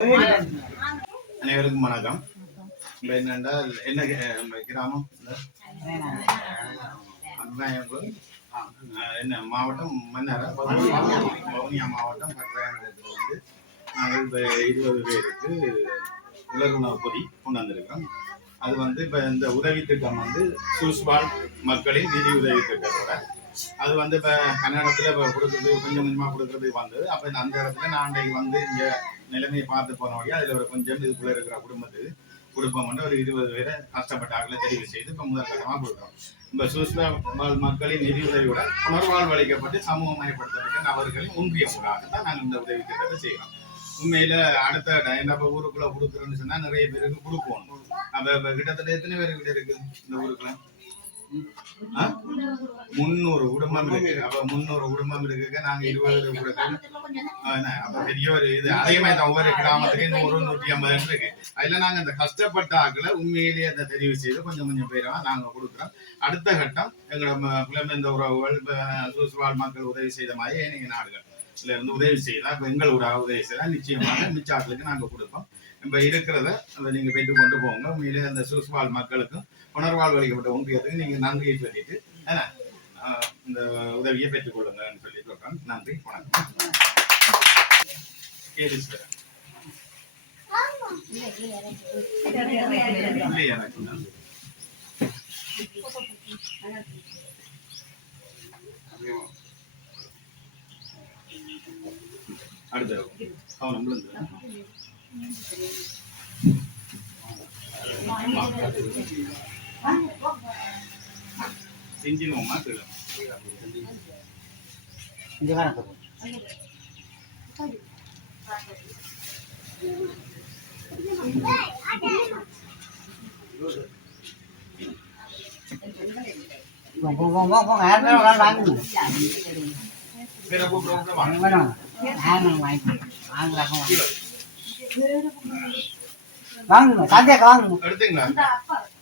அனைவருக்கும் வணக்கம். இப்போ என்னென்றால் என்ன நம்ம கிராமம்? என்ன மாவட்டம் மன்னார? வவுனியா மாவட்டம் பட்டாயங்குளத்தில் வந்து நாங்கள் இப்போ இருபது பேருக்கு உலகுணவு பொதி கொண்டு வந்திருக்கிறோம். அது வந்து இப்போ இந்த உதவி திட்டம் வந்து சூஸ்பால் மக்களின் நிதி உதவி திட்டத்தோட அது வந்து இப்போ கன்னடத்தில் இப்போ கொடுக்குறது கொஞ்சம் கொஞ்சமாக கொடுக்குறது வந்தது. அப்போ அந்த இடத்துல நான் அன்றைக்கு வந்து இங்கே நிலைமையை பார்த்து போன வழியா அதில் ஒரு கொஞ்சம் இதுக்குள்ளே இருக்கிற குடும்பத்துக்கு குடும்பம் வந்து ஒரு இருபது பேரை கஷ்டப்பட்ட ஆட்களை தெரிவு செய்து இப்போ முதல் கட்டமாக கொடுக்குறோம். இந்த சூஸ்பா மக்களின் நிதி உதவியோட புனர்வாழ்வு அளிக்கப்பட்டு சமூகமயப்படுத்தப்பட்ட நபர்களின் ஒன்றிய ஊடாக தான் நாங்கள் இந்த உதவி திட்டத்தை செய்கிறோம் உண்மையில அடுத்த என்ன இப்போ ஊருக்குள்ள கொடுக்குறோன்னு சொன்னா நிறைய பேருக்கு கொடுப்போம். அப்ப கிட்டத்தட்ட எத்தனை பேருக்கு இருக்கு இந்த ஊருக்குள்ள? முந்நூறு குடும்பம் இருக்கு. அப்ப முந்நூறு குடும்பம் இருக்கு நாங்க இருபது அப்ப பெரிய ஒரு இது அதே மாதிரி தான். ஒவ்வொரு கிராமத்துக்கு நூறு நூற்றி ஐம்பது இருக்கு. அதுல நாங்க இந்த கஷ்டப்பட்ட ஆக்களை உண்மையிலேயே அதை தெரிவு செய்து கொஞ்சம் கொஞ்சம் பேரா நாங்க கொடுக்குறோம். அடுத்த கட்டம் எங்களோட ம- புலம்பெயர்ந்த உறவுகள் இப்ப மக்கள் உதவி செய்த மாதிரி ஏனைய நாடுகள். இதுல இருந்து உதவி செய்யலாம். இப்ப எங்களோட உதவி செய்யலாம். நிச்சயமாக மிச்ச ஆட்களுக்கு நாங்க கொடுப்போம். இப்ப இருக்கிறத அதை நீங்க பெற்றுக் கொண்டு போங்க. உண்மையிலே அந்த சூசுவாழ் மக்களுக்கும் புனர்வாழ்வு அளிக்கப்பட்ட ஒன்றியத்துக்கு நீங்கள் நன்றியை சொல்லிட்டு இந்த உதவியை பெற்றுக்கொள்ளுங்கன்னு சொல்லி சொல்றேன் நன்றி வணக்கம். கேள்வி சார் இல்லை எனக்கு நன்றி. அடுத்து அவன் விழுந்து செஞ்சிருவோம்மா கீழே இங்க வரேன் போங்க போங்க போங்க யார் பேரும் வாங்க வாங்க வேற கூப்பிடுவோம் வாங்க வாங்க வேணும் யாரும் வாங்கி வாங்குறாங்க வாங்குங்க சந்தியாக்கா வாங்குங்க எடுத்தீங்களா ஆ, அடுத்து எடுத்தீங்க.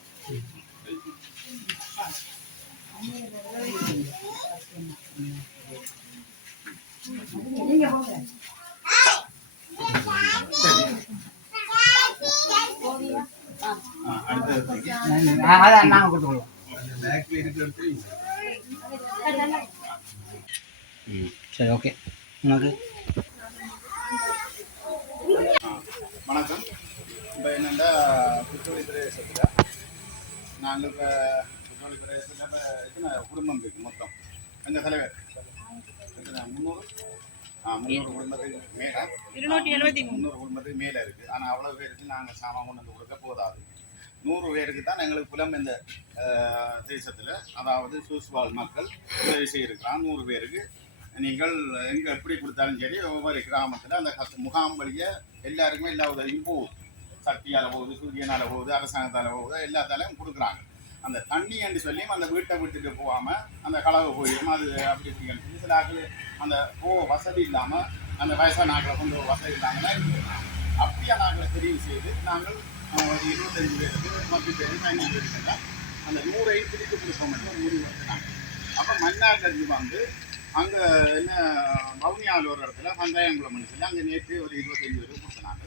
அதான் கொடுத்துருவோம் சரி ஓகே உனக்கு? வணக்கம். இப்போ என்னென்னா புத்தொழி பிரதேசத்தில் நாங்கள் இப்போ எத்தனை குடும்பம் இருக்கு மொத்தம் எங்கள் தலைவர் முந்நூறு ஆ முந்நூறு குடும்பத்துக்கு மேலே இருநூற்றி எழுபத்தி முந்நூறு குடும்பத்துக்கு மேலே இருக்குது ஆனால் அவ்வளோ பேருக்கு நாங்கள் சாமான் கொண்டு வந்து கொடுக்க போதாது நூறு பேருக்கு தான் எங்களுக்கு புலம் இந்த தேசத்தில் அதாவது சூஸ்வால் மக்கள் உதவி செய்யிருக்கிறான் நூறு பேருக்கு நீங்கள் எங்கே எப்படி கொடுத்தாலும் சரி ஒவ்வொரு கிராமத்தில் அந்த முகாம் வழிய எல்லாருக்குமே எல்லா உதவியும் போகுது சக்தியால் போகுது சூரியனால் போகுது அரசாங்கத்தால் போகுது எல்லாத்தாலையும் கொடுக்குறாங்க. அந்த தண்ணி என்று சொல்லியும் அந்த வீட்டை விட்டுட்டு போகாமல் அந்த கலவை போயிடும். அது அப்படி இப்படின்னு சொல்லி சில ஆக்கள் அந்த போ வசதி இல்லாமல் அந்த வயசான ஆக்களை கொண்டு வசதி இல்லாமல் அப்படியே நாங்கள் தெரிவு செய்து நாங்கள் ஒரு இருபத்தஞ்சு பேருக்கு பத்து பேருக்கு பதினஞ்சு பேருக்கெல்லாம் அந்த நூறை பிரித்து கொடுப்போம் என்று ஒரு முடிவு எடுத்தாங்க அப்போ மன்னார்லேருந்து வந்து அங்கே என்ன வவுனியாவில் ஒரு இடத்துல பந்தாயங்குளம் சொல்லி அங்கே நேற்று ஒரு இருபத்தஞ்சு பேருக்கு கொடுத்தாங்க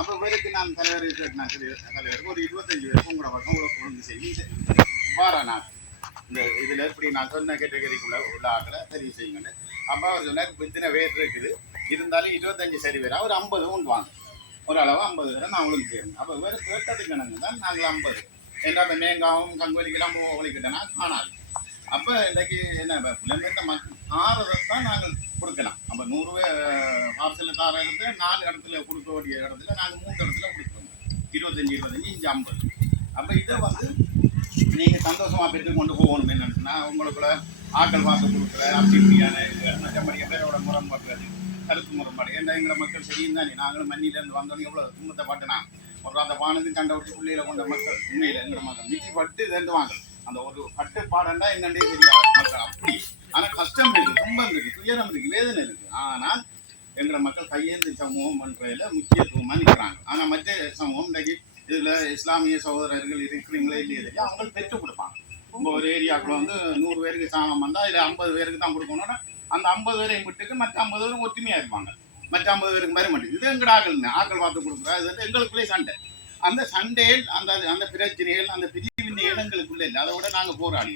அப்போ பேருக்கு நான் தலைவர் கேட்டேன் தலைவருக்கு ஒரு இருபத்தஞ்சு பேருக்கும் உங்களோட பக்கம் உங்களை ஒழுங்கு செய்து வார நான் இந்த இதில் இப்படி நான் சொன்ன கேட்டகரிக்குள்ள உள்ள ஆட்களை தெரிவு செய்யுங்கன்னு. அப்போ அவர் சொன்னார் இப்போ இத்தனை பேர் இருக்குது. இருந்தாலும் இருபத்தஞ்சு சரி பேரா ஒரு ஐம்பது உண்டு வாங்க. ஒரு அளவு ஐம்பது பேரை நான் உங்களுக்கு செய்யணும் அப்போ வேறு கேட்டது கணக்கு தான் நாங்கள் ஐம்பது. என்ன அந்த மேங்காவும் கங்கோலிக்கெல்லாம் ஒழிக்கிட்டேன்னா காணாது. அப்போ இன்றைக்கு என்ன பிள்ளைங்க மக்கள் ஆறு தான் நாங்கள் கொடுக்கலாம். நம்ம நூறு பார்சல் தார இருந்து நாலு இடத்துல கொடுக்க வேண்டிய இடத்துல நாங்கள் மூணு இடத்துல கொடுக்கணும் இருபத்தஞ்சி இருபத்தஞ்சி இஞ்சி ஐம்பது. அப்போ இதை வந்து நீங்கள் சந்தோஷமாக பெற்று கொண்டு போகணும் என்னன்னா உங்களுக்குள்ள ஆக்கள் வாக்கு கொடுக்குற அப்படி இப்படியான மற்றபடி பேரோட முரண்பாடு கருத்து முரண்பாடு. ஏன்னா எங்களை மக்கள் சரியும் தானே? நாங்களும் மண்ணிலேருந்து வந்தோன்னே எவ்வளோ துன்பத்தை பட்டுனா ஒரு அந்த பானுக்கு கண்ட விட்டு பிள்ளையில கொண்ட மக்கள். உண்மையில் எங்களை மக்கள். மிச்சி பட்டு இதுவாங்க அந்த ஒரு பட்டு பாடன்னா என்னன்றே தெரியாது. மக்கள் அப்படி. ஆனால் கஷ்டம் இருக்கு துன்பம் இருக்கு துயரம் இருக்கு வேதனை இருக்கு. ஆனால் எங்களை மக்கள் கையேந்து சமூகம் பண்றதுல முக்கியத்துவமாக நிற்கிறாங்க ஆனால் மற்ற சமூகம் இன்றைக்கு இதில் இஸ்லாமிய சகோதரர்கள் இருக்கிறீங்களே இல்லையே தெரியும் அவங்க பெற்று கொடுப்பாங்க. இப்போ ஒரு ஏரியாக்குள்ள வந்து நூறு பேருக்கு சாமம் வந்தால் இல்லை ஐம்பது பேருக்கு தான் கொடுக்கணும்னா அந்த ஐம்பது பேரையும் விட்டுக்கு மற்ற ஐம்பது பேரும் ஒற்றுமையாக இருப்பாங்க. மற்ற ஐம்பது பேருக்கு வர மாட்டேங்குது. இது எங்கட ஆக்கள் ஆக்கள் பார்த்து கொடுக்குறா இது வந்து எங்களுக்குள்ளே சண்டை. அந்த சண்டையில் அந்த அந்த பிரச்சனைகள் அந்த பிரிவினைகள் இடங்களுக்குள்ளே இல்லை. அதை விட நாங்கள் போராடி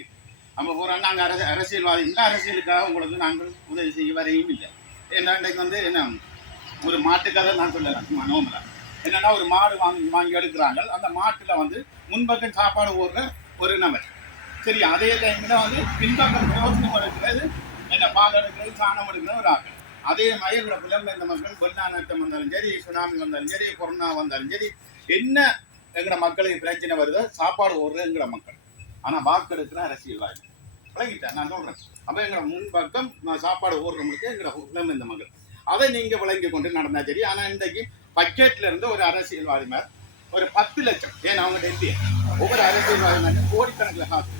நம்ம போராடி நாங்கள் அரசு அரசியல்வாதி. இந்த அரசியலுக்காக உங்களுக்கு நாங்கள் உதவி செய்ய வரையும் இல்லை. ஏன்னா இன்றைக்கு வந்து என்ன ஒரு மாட்டுக்கதை நான் சொல்லலாம். சும்மா நோம்பலாம் ஒரு மாடு வாங்கி வாங்கி எடுக்கிறாங்க. அந்த மாட்டில் வந்து முன்பக்கம் சாப்பாடு போடுற ஒரு நபர். சரி அதே டைமில் வந்து பின்பக்கம் பிரயோஜனம் எடுக்கிறது என்ன பால் எடுக்கிறது சாணம் எடுக்கிறது ஒரு ஆக்கள் அதே மாதிரி எங்களை புலம்பெயர்ந்த மக்கள் வெள்ளாநட்டம் வந்தாலும் சரி சுனாமி வந்தாலும் சரி கொரோனா வந்தாலும் சரி என்ன எங்களோட மக்களுக்கு பிரச்சனை வருதோ சாப்பாடு போடுறது எங்களோட மக்கள். ஆனால் வாக்கு எடுக்கிற அரசியல்வாதி. விளங்கிட்டேன் நான் சொல்றேன். அப்போ எங்க முன்பக்கம் நான் சாப்பாடு ஓடுறவங்களுக்கு எங்கட இந்த மக்கள் அதை நீங்க விளங்கி கொண்டு நடந்தா சரி. ஆனா இன்றைக்கு பக்கெட்ல இருந்து ஒரு அரசியல்வாதி மேல் ஒரு பத்து லட்சம் ஏன் அவங்க டெல்லி. ஒவ்வொரு அரசியல்வாதி மேலே கோடிக்கணக்கில் காசு.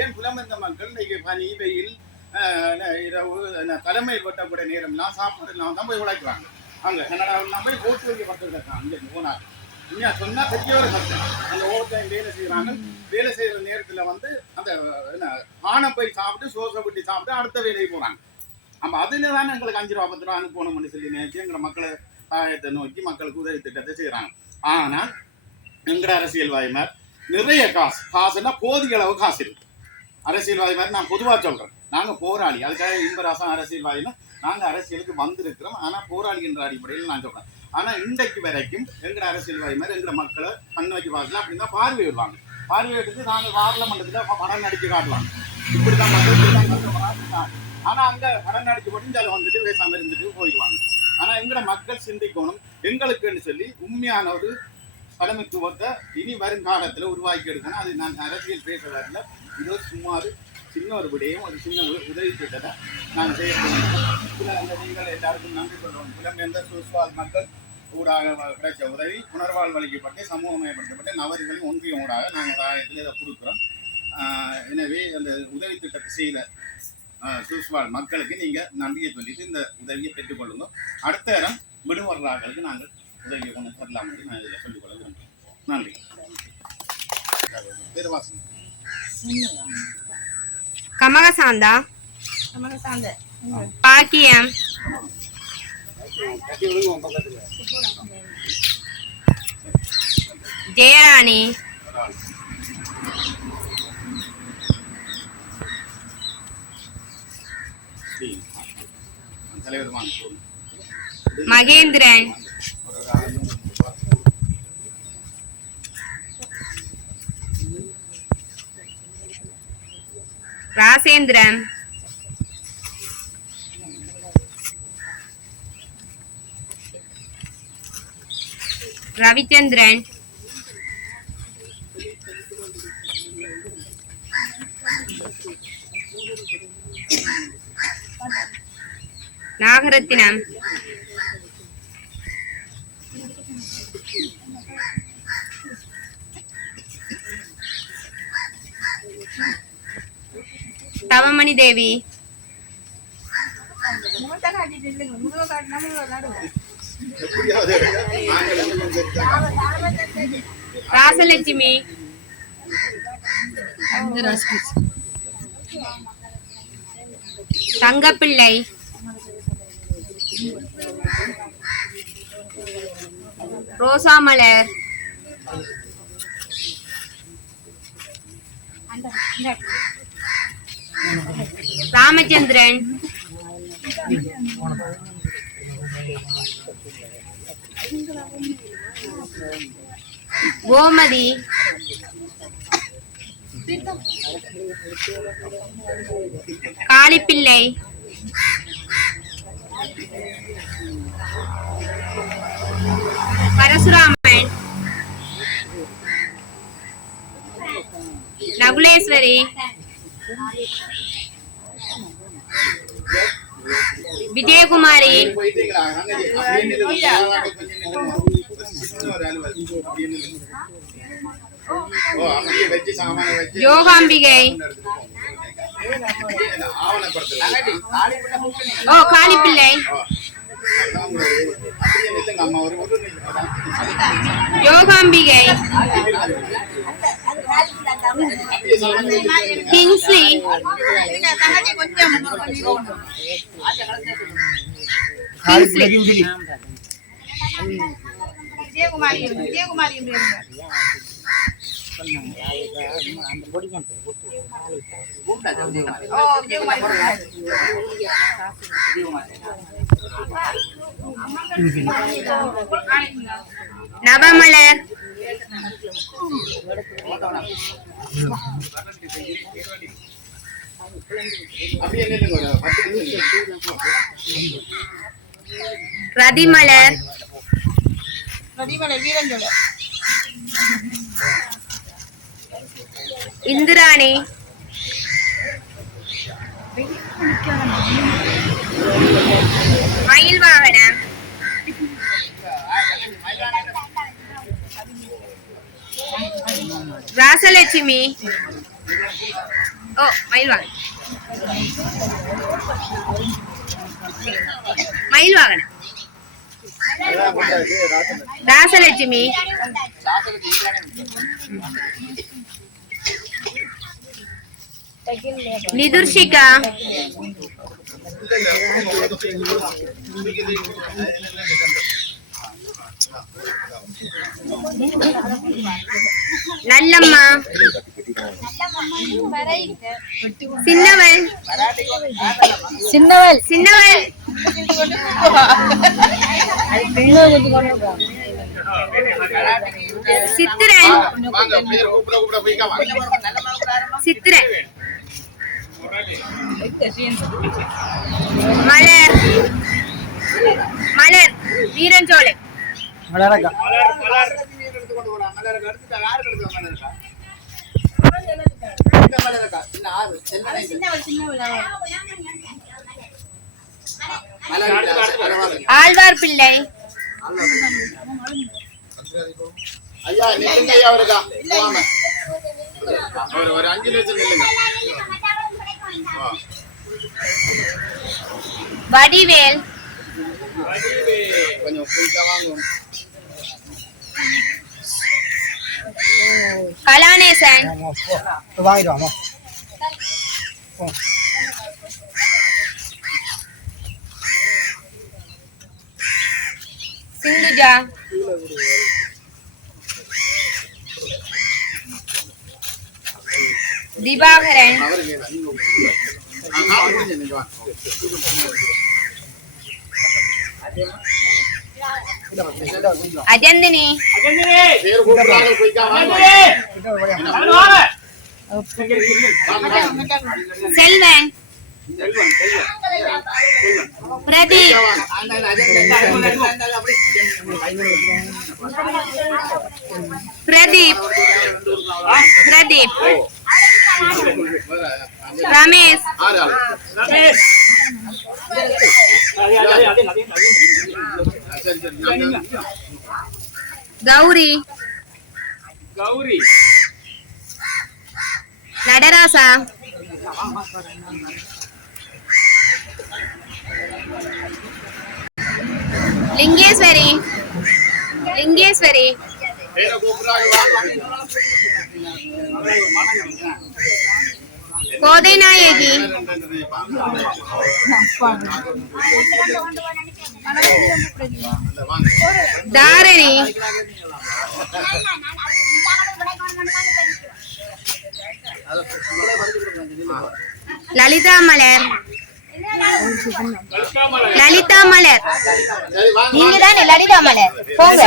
ஏன் புலமந்த மக்கள் இன்னைக்கு பனி வெயில் ஆஹ், என்ன, இரவு என்ன, தலைமையில் வெட்டக்கூடிய நேரம்லாம் சாப்பாடு நான் தான் போய் உழைக்கிறாங்க. அங்கே கனடாவில் தான் போய் ஓட்டு வைக்கப்பட்டிருக்காங்க அங்க போனாங்க உண்மையா சொன்னா பெரிய ஒரு கஷ்டம் அந்த ஓவர் வேலை செய்யறாங்க வேலை செய்யற நேரத்துல வந்து அந்த என்ன ஆனப்பை சாப்பிட்டு சோசை விட்டு சாப்பிட்டு அடுத்த வேலைக்கு போறாங்க. நம்ம அதுல தானே எங்களுக்கு அஞ்சு ரூபா பத்து ரூபா அனுப்பணும்னு சொல்லி நினைச்சு எங்களை மக்களை சகாயத்தை நோக்கி மக்களுக்கு உதவி திட்டத்தை செய்யறாங்க ஆனால் எங்கட அரசியல்வாதிமார் நிறைய காசு காசுன்னா போதிய அளவு காசு இருக்கு. அரசியல்வாதிமார் நான் பொதுவாக சொல்றேன். நாங்க போராளி. அதுக்காக இன்பராசம் அரசியல்வாதினா நாங்க அரசியலுக்கு வந்திருக்கிறோம். ஆனா போராளி என்ற அடிப்படையில் நான் சொல்றேன். ஆனா இன்றைக்கு வரைக்கும் எங்கட அரசியல்வாதி மாதிரி எங்கட மக்களை கண் வச்சு பார்க்கலாம் அப்படின்னா பார்வையிடுவாங்க பார்வையிட்டு நாங்க பார்லமெண்ட்டுக்கு படம் நடிச்சு காட்டலாம் இப்படிதான் மக்கள் இப்படிதான் கஷ்டப்படுறாங்க. ஆனா அங்க படம் நடிச்சு முடிஞ்சாலும் வந்துட்டு பேசாமல் இருந்துட்டு போயிடுவாங்க. ஆனா எங்கட மக்கள் சிந்திக்கணும். எங்களுக்குன்னு சொல்லி உண்மையான ஒரு தலைமைத்துவத்தை இனி வருங்காலத்தில் உருவாக்கி எடுக்கணும். அது நான் அரசியல் பேச வரல. இதோ சுமார் சின்ன ஒரு விடையும் ஒரு சின்ன உதவி திட்டத்தை நாங்கள் செய்ய போகிறோம் அந்த நீங்கள் எல்லாருக்கும் நன்றி சொல்கிறோம் புலம்பெயர்ந்த சுஸ்வால் மக்கள் ஊடாக கிடைச்ச உதவி புனர்வாழ் வலிக்கப்பட்டு சமூகமயப்படுத்தப்பட்டு நபர்களின் ஒன்றியம் ஊடாக நாங்கள் சகாயத்தில் இதை கொடுக்குறோம். ஆஹ் எனவே அந்த உதவி திட்டத்தை செய்த சுஸ்வால் மக்களுக்கு நீங்கள் நன்றியை சொல்லிட்டு இந்த உதவியை பெற்றுக்கொள்ளுங்க அடுத்த இடம் விடுமுறைகளுக்கு நாங்கள் உதவியை கொண்டு தரலாம் என்று நான் இதில் சொல்லிக்கொள்ள விரும்புகிறேன். நன்றி. பேருவாசன் கமகசாந்தா பாக்கியம். ஜெயராணி. மகேந்திரன். ராசேந்திரன். ரவிச்சந்திரன். நாகரத்தினம். தவமணி தேவி. ராசலட்சுமி. தங்கப்பிள்ளை. ரோசாமலர். ராமச்சந்திரன். கோமதி. காளிப்பிள்ளை. பரசுராமன். நகுலேஸ்வரி. விஜயகுமாரி. யோகாம்பிகை ஓ காளிப்பிள்ளை. யோகாம்பிகை அப்படியே சாமான வச்சு நில்லுங்க. கிங்ஸ்லி கிங்ஸ்லி விஜயகுமாரி விஜயகுமாரி ஓ விஜயகுமாரி நவமலர் ரதிமலர். ரதிமலை வீரஞ்சோட இந்திராணி. மயில் రాసలే చిమి. ఓ మైల్వాగన మైల్వాగన రాసలే చిమి. నిదుర్షిక நல்லம்மா சின்னவள் சின்னவள் சின்னவள் சித்திரன் வாங்க பேர் கூப்பிட கூப்பிட போய்க்கா வாங்க சித்திரன் மலர் மலர் வீரஞ்சோலை மலரக்கா ஆழ்வார் பிள்ளை. ஐயா நில்லுங்க ஐயா அவருக்கா ஒரு ஒரு அஞ்சு நிமிஷம் நில்லுங்க. வடிவேல். கொஞ்சம் குயிக்கா nè sang. Dạ, Tôi vai đó mà xin đưa ra đi bao thế சரி சரி நாங்க கௌரி கௌரி நடராசா லிங்கேஸ்வரி ಗೌರಿ ಗೌರಿ ನಡರಾಸ ಲಿಂಗೇಶ್ವರಿ ಲಿಂಗೇಶ್ವರಿ ಕೋದೆನಾಯಕಿ தாரணி. லலிதா மலர். லலிதா மலர். நீங்க தானே லலிதா மலர். போங்க.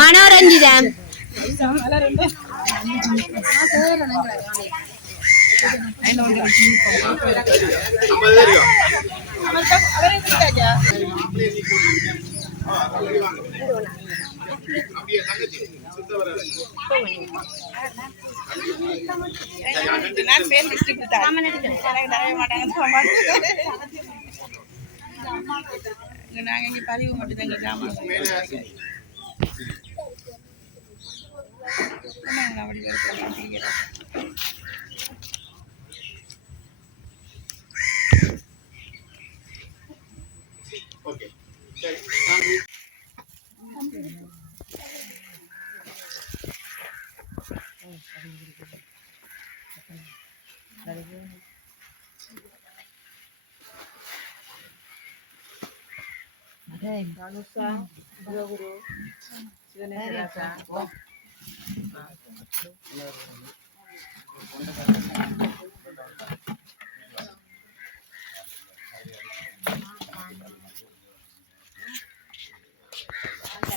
மனோரஞ்சிதம் நாங்க இங்க பதிவு மட்டும் தான் இங்க ஜாமான் நாங்க அப்படி தனுஷா சிவகுரு சிவனேசராசா டிக்டாக்ல போங்க நான் வரேன் அங்க பாரு. அவன் நம்மளுக்குறான். அந்த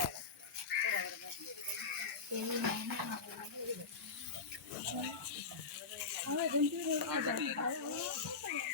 அம்மா கையில அவன். ஆ. ஜெயக்குமார் சவுந்தலா சரி,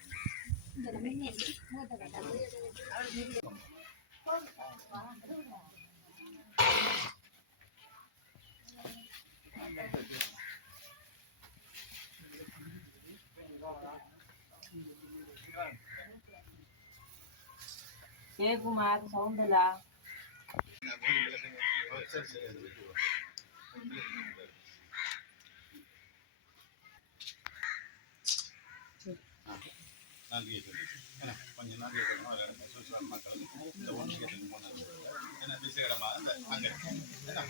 விட்டு வா. ஆ, நன்றி சொல்லி. ஏன்னா கொஞ்சம் நன்றி சொல்லணும். அதுல சுற்றுலா மக்களுக்கு இந்த ஒன்றியத்துக்கு போனது. என்ன, விசேடமா இந்த அங்க, என்ன?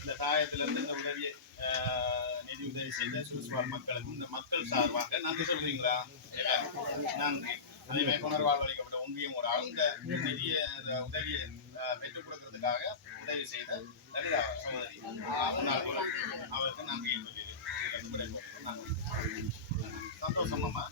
இந்த தாயத்துல இருந்து இந்த உதவியை ஆஹ், நிதி உதவி செய்த சுற்றுலா மக்களுக்கு இந்த மக்கள் சார்பாக நன்றி சொல்றீங்களா நன்றி அதே மாதிரி புனர்வாழ்வு அளிக்கப்பட்ட ஒன்றியம் ஒரு அந்த நிதிய உதவியை பெற்றுக் கொடுக்கறதுக்காக உதவி செய்த லலிதா சகோதரி முன்னாள் அவருக்கு நன்றி சொல்லி సంతోషం అమ్మా